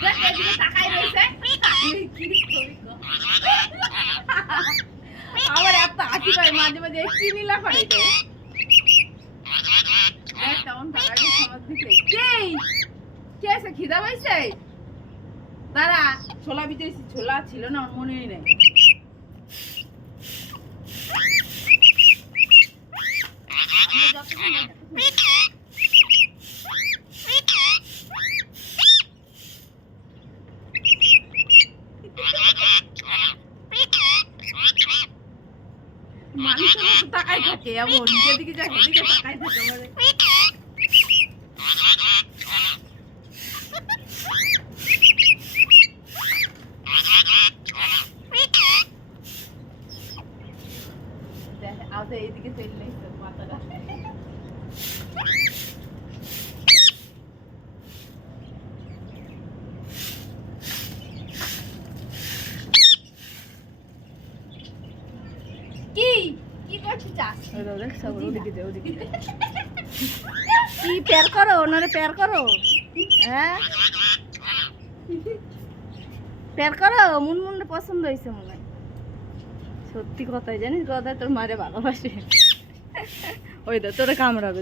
দেখ এদিকে তাকাই রয়েছে আমার এত হাসি পায় মাঝে মাঝে কি লীলা করে রে কেমন তাকাই সমাজ দিকে কে আছে খিদা পাইছে তারা ছোলা ভিতরে ছোলা ছিল না আমার মনেই নেই মানুষের মতো তাকাই থাকে এমন যেদিকে যা সেদিকে তাকাই থাকে মানে এইদিকে চলে মাথাটা কি করছিস চাস দেখ সব ওদিকে দে ওদিকে দে কি পেয়ার করো ওনারে পেয়ার করো হ্যাঁ পেয়ার করো মুনমুনরে পছন্দ হয়েছে মনে হয় সত্যি কথাই জানিস কথা তোর মারে ভালোবাসে ওই তো তোরে কামড়াবে